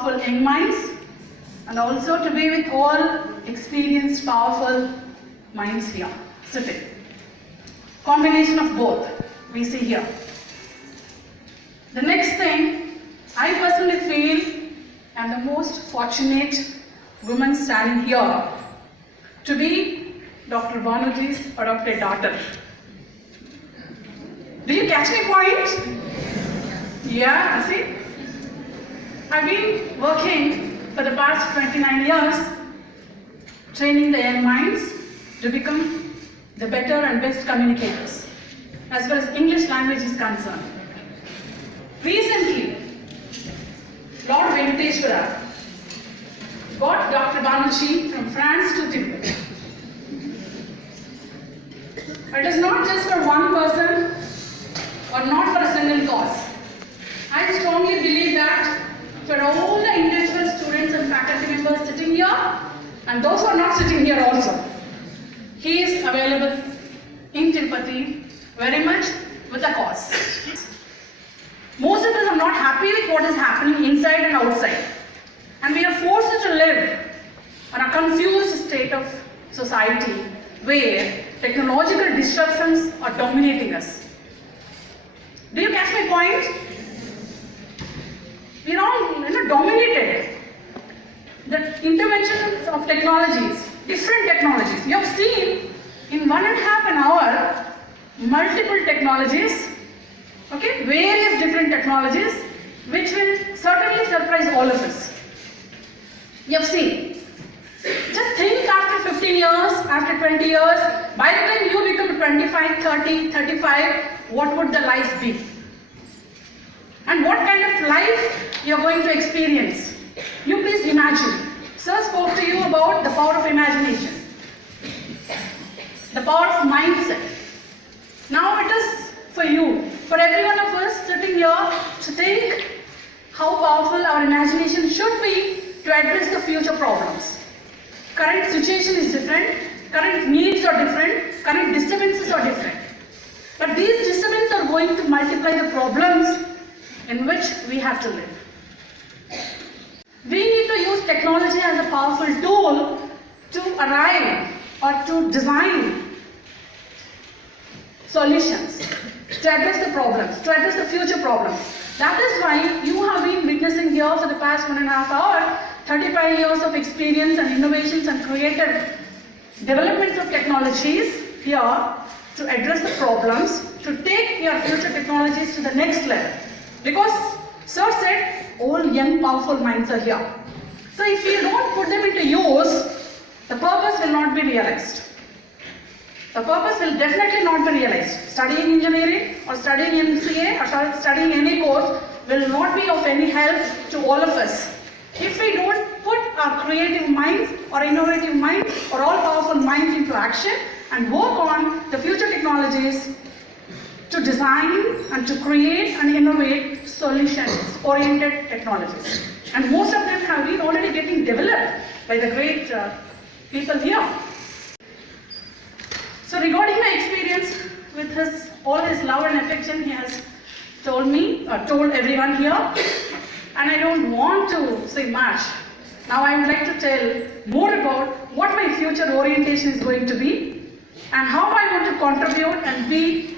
powerful young minds and also to be with all experienced, powerful minds here sitting. Combination of both we see here. The next thing, I personally feel I'm the most fortunate woman standing here to be Dr. Banerjee's adopted daughter. Do you catch my point? Yeah, see? I've been working for the past 29 years, training the young minds to become the better and best communicators, as far as English language is concerned. Recently, Lord Venkateshwara got Dr. Banerjee from France to TPT. It is not just for one person or not for a single cause. I strongly believe that for all the individual students and faculty members sitting here, and those who are not sitting here also, he is available in Tirupati very much with a cause. Most of us are not happy with what is happening inside and outside, and we are forced to live in a confused state of society where technological disruptions are dominating us. Do you catch my point? We are all dominated. The interventions of technologies, different technologies. You have seen in 1.5 hours, multiple technologies, okay, various different technologies, which will certainly surprise all of us. You have seen. Just think after 15 years, after 20 years, by the time you become 25, 30, 35, what would the life be? And what kind of life you are going to experience? You please imagine. Sir spoke to you about the power of imagination, the power of mindset. Now it is for you, for every one of us sitting here to think how powerful our imagination should be to address the future problems. Current situation is different, current needs are different, current disturbances are different. But these disturbances are going to multiply the problems in which we have to live. We need to use technology as a powerful tool to arrive or to design solutions, to address the problems, to address the future problems. That is why you have been witnessing here for the past 1.5 hours, 35 years of experience and innovations and creative developments of technologies here to address the problems, to take your future technologies to the next level. Because Sir said, all young powerful minds are here. So if you don't put them into use, the purpose will not be realized. The purpose will definitely not be realized. Studying engineering or studying MCA or studying any course will not be of any help to all of us if we don't put our creative minds or innovative minds or all powerful minds into action and work on the future technologies to design and to create and innovate solutions-oriented technologies. And most of them have been already getting developed by the great people here. So regarding my experience with all his love and affection, he has told me, told everyone here, and I don't want to say much. Now I would like to tell more about what my future orientation is going to be and how I want to contribute and be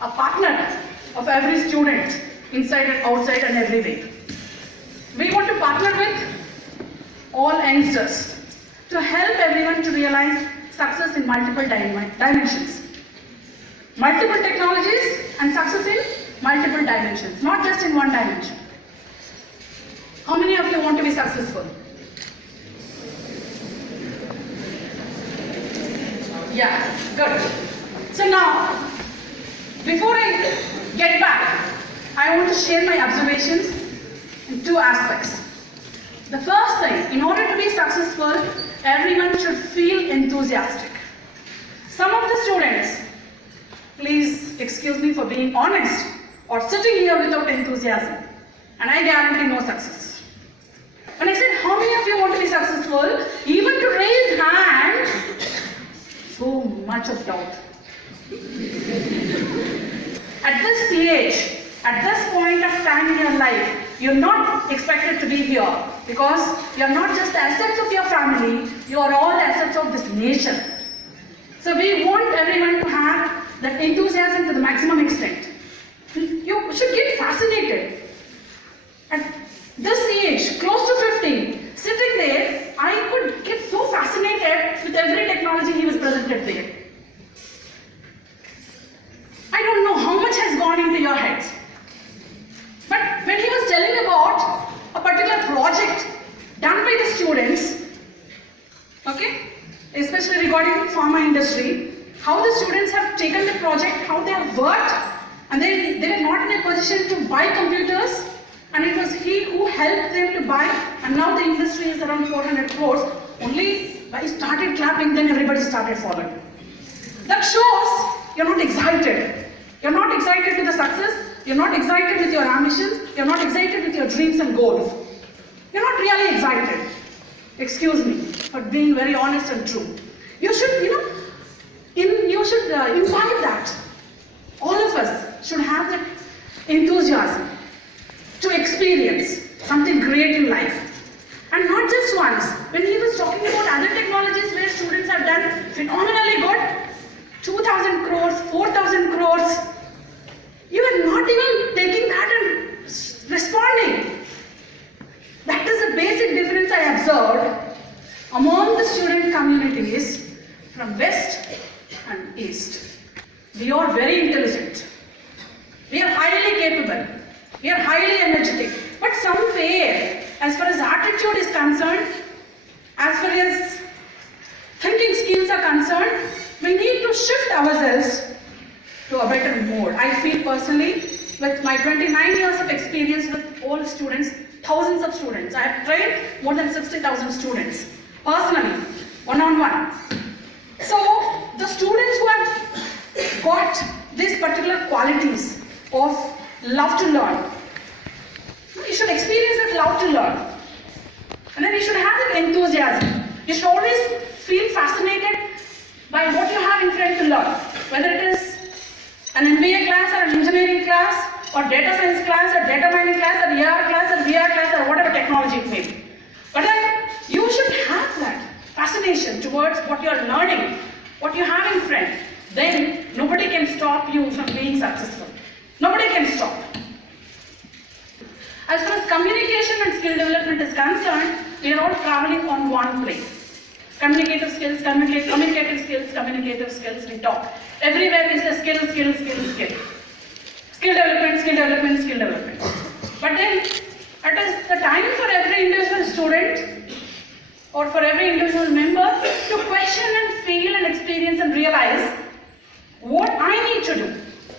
a partner of every student inside and outside and every way. We want to partner with all youngsters to help everyone to realize success in multiple dimensions. Multiple technologies and success in multiple dimensions, not just in one dimension. How many of you want to be successful? Yeah, good. So now, before I get back, I want to share my observations in two aspects. The first thing, in order to be successful, everyone should feel enthusiastic. Some of the students, please excuse me for being honest, are sitting here without enthusiasm, and I guarantee no success. When I said, how many of you want to be successful, even to raise hand, so much of doubt. At this age, at this point of time in your life, you're not expected to be here because you're not just assets of your family, you are all assets of this nation. So we want everyone to have that enthusiasm to the maximum extent. You should get fascinated. At this age, close to 15, sitting there, I could get so fascinated with every technology he was presented there. I don't know how much has gone into your heads. But when he was telling about a particular project done by the students, okay, especially regarding pharma industry, how the students have taken the project, how they have worked, and they were not in a position to buy computers, and it was he who helped them to buy, and now the industry is around 400 crores. Only I started clapping, then everybody started following. That shows you're not excited. You're not excited with the success, you're not excited with your ambitions, you're not excited with your dreams and goals. You're not really excited. Excuse me for being very honest and true. You should, imbibe that. All of us should have that enthusiasm to experience something great in life. And not just once. When he was talking about other technologies where students have done phenomenally good, 2,000 crores, 4,000 crores, you are not even taking that and responding. That is the basic difference I observed among the student communities from West and East. We are very intelligent. We are highly capable. We are highly energetic. But somewhere, as far as attitude is concerned, as far as thinking skills are concerned, we need to shift ourselves to a better mode. I feel personally, with my 29 years of experience with all students, thousands of students, I have trained more than 60,000 students, personally, one-on-one. So, the students who have got these particular qualities of love to learn, you should experience that love to learn. And then you should have that enthusiasm. You should always feel fascinated by what you have in front to learn. Whether it is an MBA class or an engineering class or data science class or data mining class or ER class or VR class or whatever technology it may be. But then you should have that fascination towards what you are learning, what you have in front. Then nobody can stop you from being successful. Nobody can stop. As far as communication and skill development is concerned, we are all traveling on one plane. Communicative skills, communicative skills, we talk. Everywhere we say skill. Skill development. But then, it is the time for every individual student or for every individual member to question and feel and experience and realize what I need to do.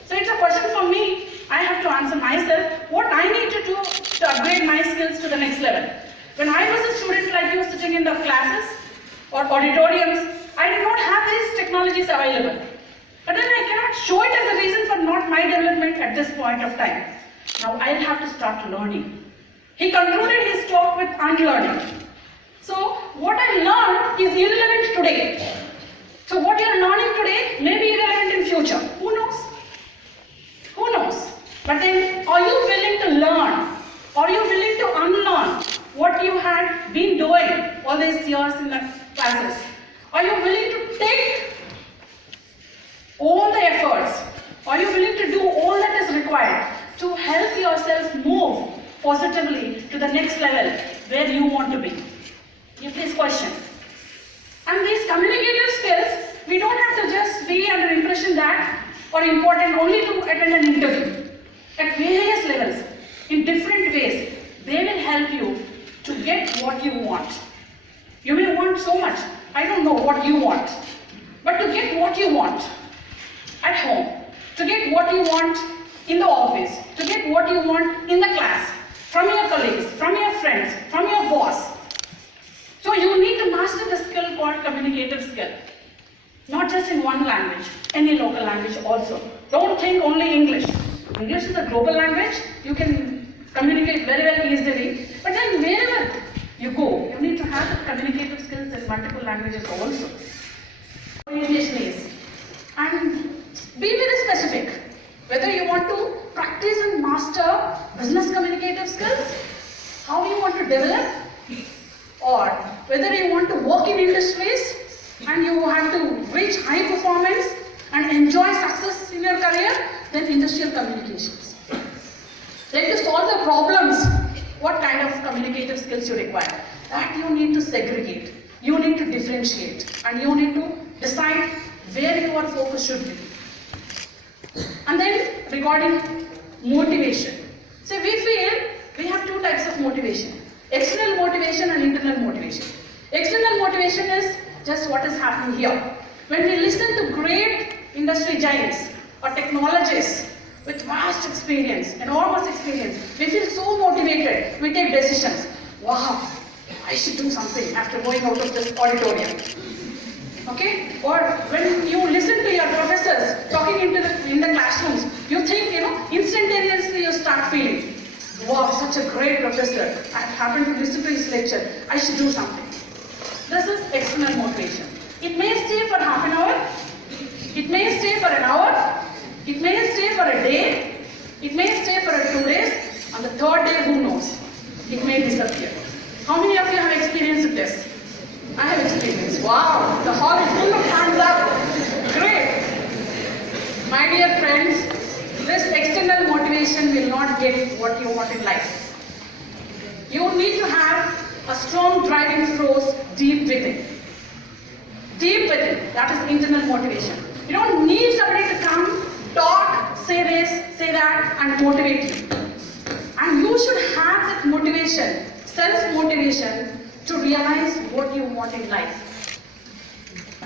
So it's a question for me. I have to answer myself what I need to do to upgrade my skills to the next level. When I was a student like you sitting in the classes or auditoriums, I did not have these technologies available. But then I cannot show it as a reason for not my development at this point of time. Now I'll have to start learning. He concluded his talk with unlearning. So what I learned is irrelevant today. So what you are learning today may be irrelevant in future. Who knows? Who knows? But then, are you willing to learn? Are you willing to unlearn what you had been doing all these years in the classes? Are you willing to take all the efforts? Are you willing to do all that is required to help yourself move positively to the next level where you want to be? You please question. And these communicative skills, we don't have to just be under the impression that are important only to attend an interview. At various levels, in different ways, they will help you to get what you want. You may want so much, I don't know what you want. But to get what you want at home, to get what you want in the office, to get what you want in the class, from your colleagues, from your friends, from your boss. So you need to master the skill called communicative skill. Not just in one language, any local language also. Don't think only English. English is a global language, you can communicate very well easily. But then wherever you go, you need to have the communicative skills in multiple languages also. Communication is. And be very specific. Whether you want to practice and master business communicative skills Then industrial communications. Then to solve the problems, what kind of communicative skills you require. That you need to segregate, you need to differentiate, and you need to decide where your focus should be. And then regarding motivation. So we feel we have two types of motivation. External motivation and internal motivation. External motivation is just what is happening here. When we listen to great industry giants or technologists with vast experience, enormous experience, we feel so motivated, we take decisions. Wow, I should do something after going out of this auditorium. Okay? Or when you listen to your professors talking in the classrooms, you think, instantaneously you start feeling, wow, such a great professor. I happened to listen to his lecture. I should do something. This is external motivation. It may stay for half an hour. It may stay for an hour. It may stay for a day. It may stay for 2 days. On the third day, who knows? It may disappear. How many of you have experienced this? I have experienced. Wow, the hall is full of hands up. Great. My dear friends, this external motivation will not get what you want in life. You need to have a strong driving force deep within. Deep within, that is internal motivation. You don't need somebody to come, talk, say this, say that, and motivate you. And you should have that motivation, self-motivation, to realize what you want in life.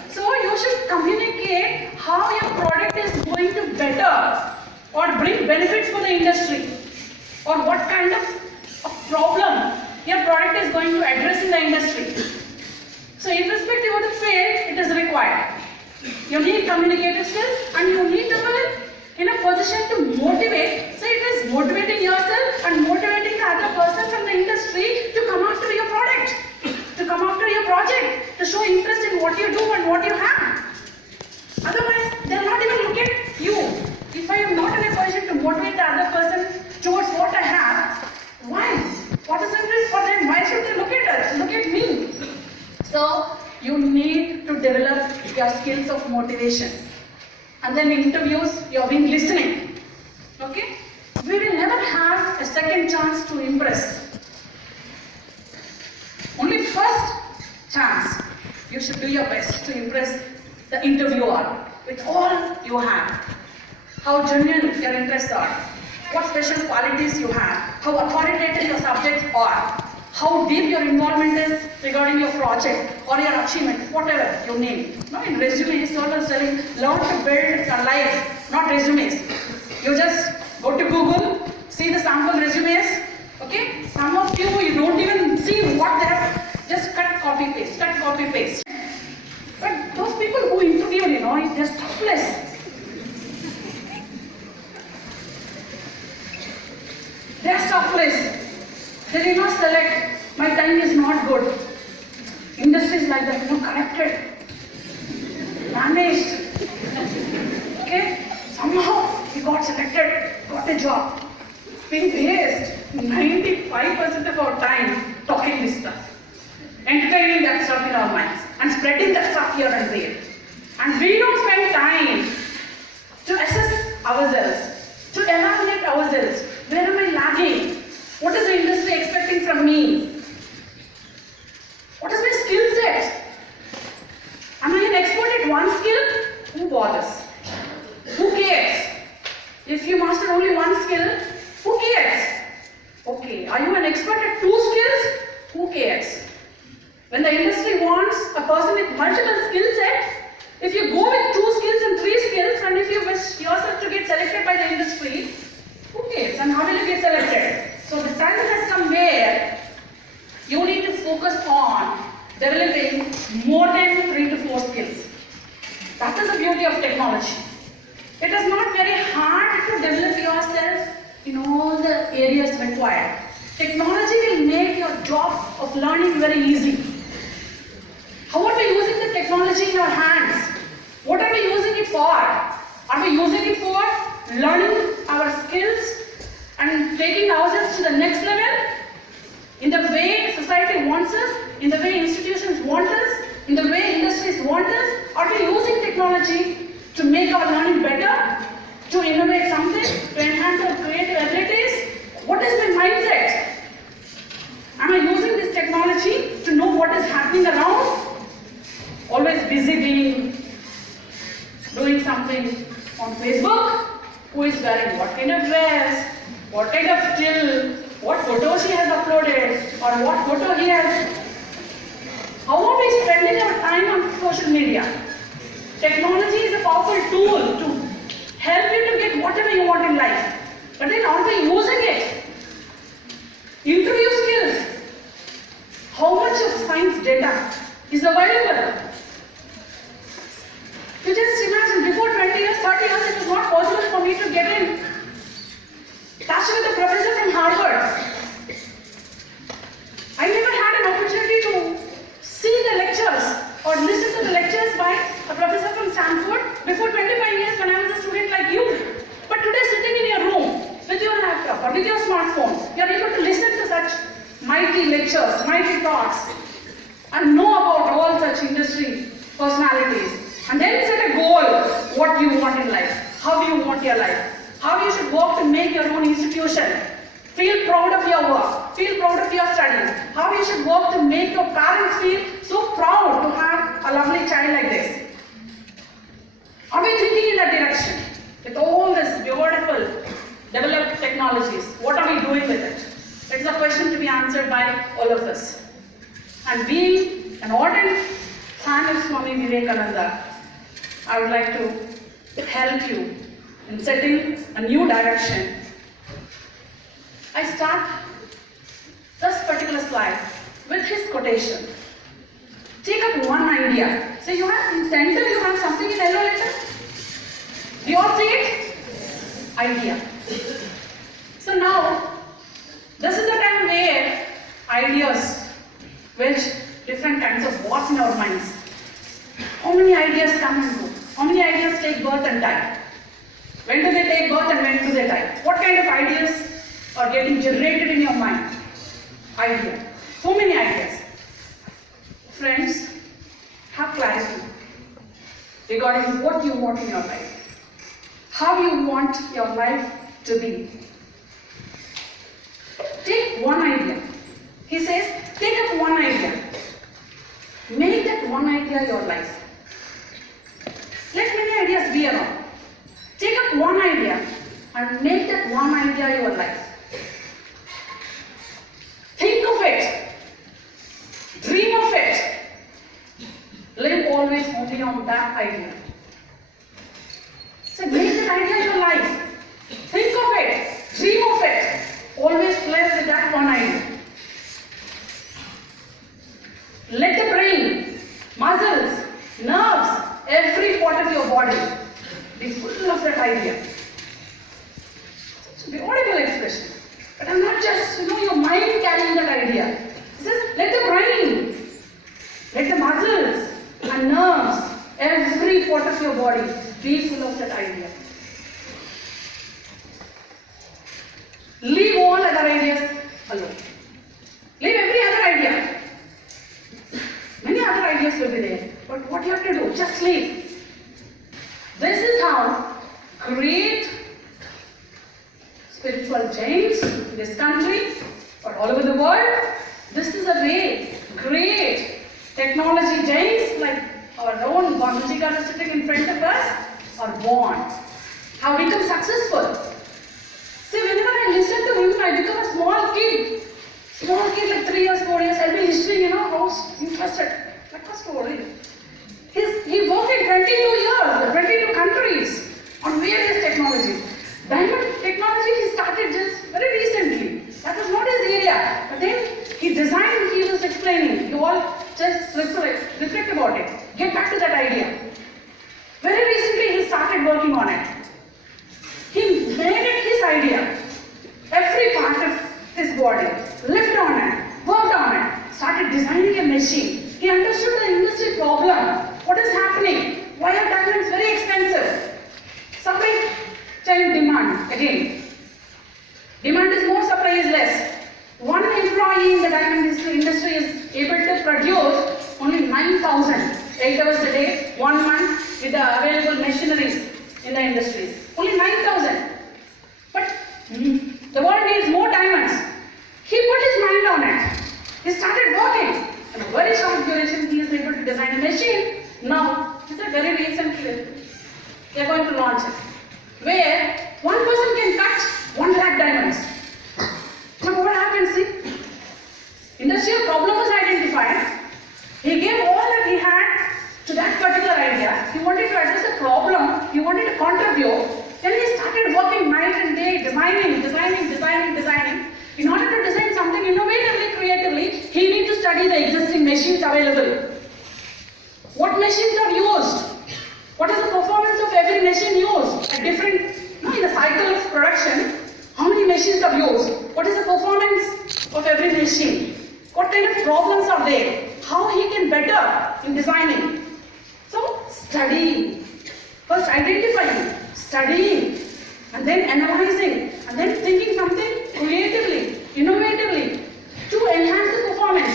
So you should communicate how your product is going to better or bring benefits for the industry, or what kind of problem your product is going to address in the industry. So irrespective of the field, it is required. You need communicative skills, and you need to be in a position to motivate. So it is motivating yourself and motivating the other person from the industry to come after your product, to come after your project, to show interest in what you do and what you have. Otherwise, they will not even look at you. If I am not in a position to motivate the other person towards what I have, why? What is it for them? Why should they look at us? Look at me. So, you need to develop your skills of motivation. And then in interviews, you have been listening. Okay? We will never have a second chance to impress. Only first chance. You should do your best to impress the interviewer with all you have. How genuine your interests are. What special qualities you have. How authoritative your subjects are. How deep your involvement is regarding your project or your achievement, whatever you name. No, in resumes, so I was telling, learn to build your life, not resumes. You just go to Google, see the sample resumes. Okay? Some of you don't even see what they have. Just cut, copy, paste, cut, copy, paste. But those people who interview, they're stuffless. They're stuffless. They did not select, my time is not good. Industries like that, corrupted, managed. Okay? Somehow he got selected, got a job. We waste 95% of our time talking this stuff, entertaining that stuff in our minds, and spreading that stuff here and there. And we don't spend time to assess ourselves, to evaluate ourselves. Where am I lagging? What is the industry expecting from me? What is my skill set? Am I an expert at one skill? Who bothers? Who cares? If you master only one skill, who cares? Okay, are you an expert at 2 skills? Who cares? When the industry wants a person with multiple skill sets, if you go with 2 skills and 3 skills, and if you wish yourself to get selected by the industry, who cares? And how will you get selected? So the time has come where you need to focus on developing more than 3 to 4 skills. That is the beauty of technology. It is not very hard to develop yourself in all the areas required. Technology will make your job of learning very easy. How are we using the technology in our hands? What are we using it for? Are we using it for learning our skills and taking ourselves to the next level? In the way society wants us, in the way institutions want us, in the way industries want us? Are we using technology to make our learning better? To innovate something, to enhance our creative abilities? What is my mindset? Am I using this technology to know what is happening around? Always busy doing something on Facebook? Who is wearing what kind of dress? What kind of still? What photo she has uploaded? Or what photo he has? How are we spending our time on social media? Technology is a powerful tool to help you to get whatever you want in life. But then are we using it? Interview skills. How much of science data is available? You just imagine, before 20 years, 30 years, it was not possible for me to get in touch with a professor from Harvard. I never had an opportunity to see the lectures or listen to the lectures by a professor from Stanford before 25 years when I was a student like you. But today, sitting in your room with your laptop or with your smartphone, you are able to listen to such mighty lectures, mighty talks, and know about all such industry personalities. And then set a goal, what you want in life, how you want your life, how you should work to make your own institution. Feel proud of your work, feel proud of your studies, how you should work to make your parents feel so proud to have a lovely child like this. Are we thinking in that direction? With all this beautiful developed technologies, what are we doing with it? It's a question to be answered by all of us. And being an ardent fan of Swami Vivekananda, I would like to help you in setting a new direction. I start this particular slide with his quotation. Take up one idea. So you have in center, you have something in yellow letter. Do you all see it? Idea. So now, this is the time where ideas, which different kinds of what's in our minds. How many ideas come and go? How many ideas take birth and die? When do they take birth and when do they die? What kind of ideas are getting generated in your mind? Idea. So many ideas. Friends, have clarity regarding what you want in your life. How you want your life to be. Take one idea. He says, take up one idea. Make that one idea your life. Let many ideas be around. Take up one idea and make that one idea your life. Think of it. Dream of it. Live always only on that idea. So make that idea your life. Think of it. Dream of it. Always live with that one idea. Let the brain, muscles, nerves, every part of your body be full of that idea. It's a beautiful expression. But I'm not just, your mind carrying that idea. It says, let the brain, let the muscles and nerves, every part of your body be full of that idea. Leave all other ideas alone. Leave every other idea. Many other ideas will be there. But what you have to do, just leave. This is how great spiritual giants in this country or all over the world, this is a way great technology giants like our own Babaji Garu sitting in front of us are born, have become successful. See, whenever I listen to him, I become a small kid like 3 years, 4 years, I'll be listening, how interested. Like a story. He worked in 22 years, 22 countries on various technologies. Diamond technology he started just very recently. That was not his area. But then he designed, he was explaining. You all just reflect about it. Get back to that idea. Very recently he started working on it. He made it his idea. Every part of his body. Lived on it. Worked on it. Started designing a machine. He understood the industry problem. What is happening? Why are diamonds very expensive? Supply chain demand again. Demand is more, supply is less. One employee in the diamond industry is able to produce only 9,000, 8 hours a day, 1 month with the available machineries in the industries. Only 9,000. to launch it. Where one person can cut 1 lakh diamonds. Now what happens, see? Industrial problem was identified. He gave all that he had to that particular idea. He wanted to address a problem. He wanted to contribute. Then he started working night and day, designing. In order to design something innovatively, creatively, he needs to study the existing machines available. What machines are used? What is the performance of every machine used? At different, in the cycle of production, how many machines are used? What is the performance of every machine? What kind of problems are there? How he can better in designing? So, studying. First identifying, studying, and then analyzing, and then thinking something creatively, innovatively to enhance the performance.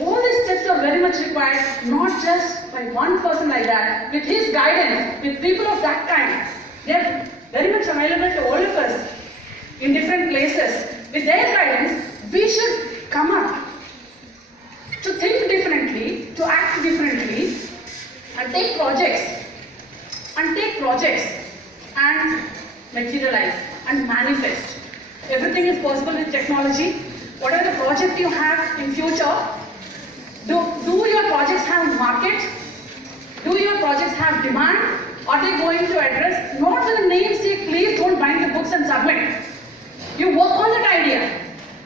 All these steps are very much required, not just by one person like that. With his guidance, with people of that kind, they are very much available to all of us in different places. With their guidance, we should come up to think differently, to act differently, and take projects and materialize and manifest. Everything is possible with technology. Whatever the project you have in future, do your projects have market? Do your projects have demand? Are they going to address? Not for the name's sake, please don't bind the books and submit. You work on that idea.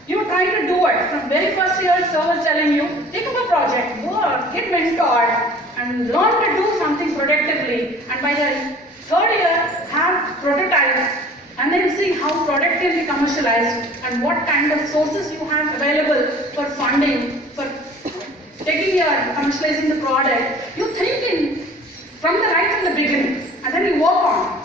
You try to do it. From very first year, sir was telling you, take up a project, work, get mentored, and learn to do something productively. And by the third year, have prototypes, and then see how product can be commercialized and what kind of sources you have available for funding, for commercializing the product. You think from the beginning, and then you work on.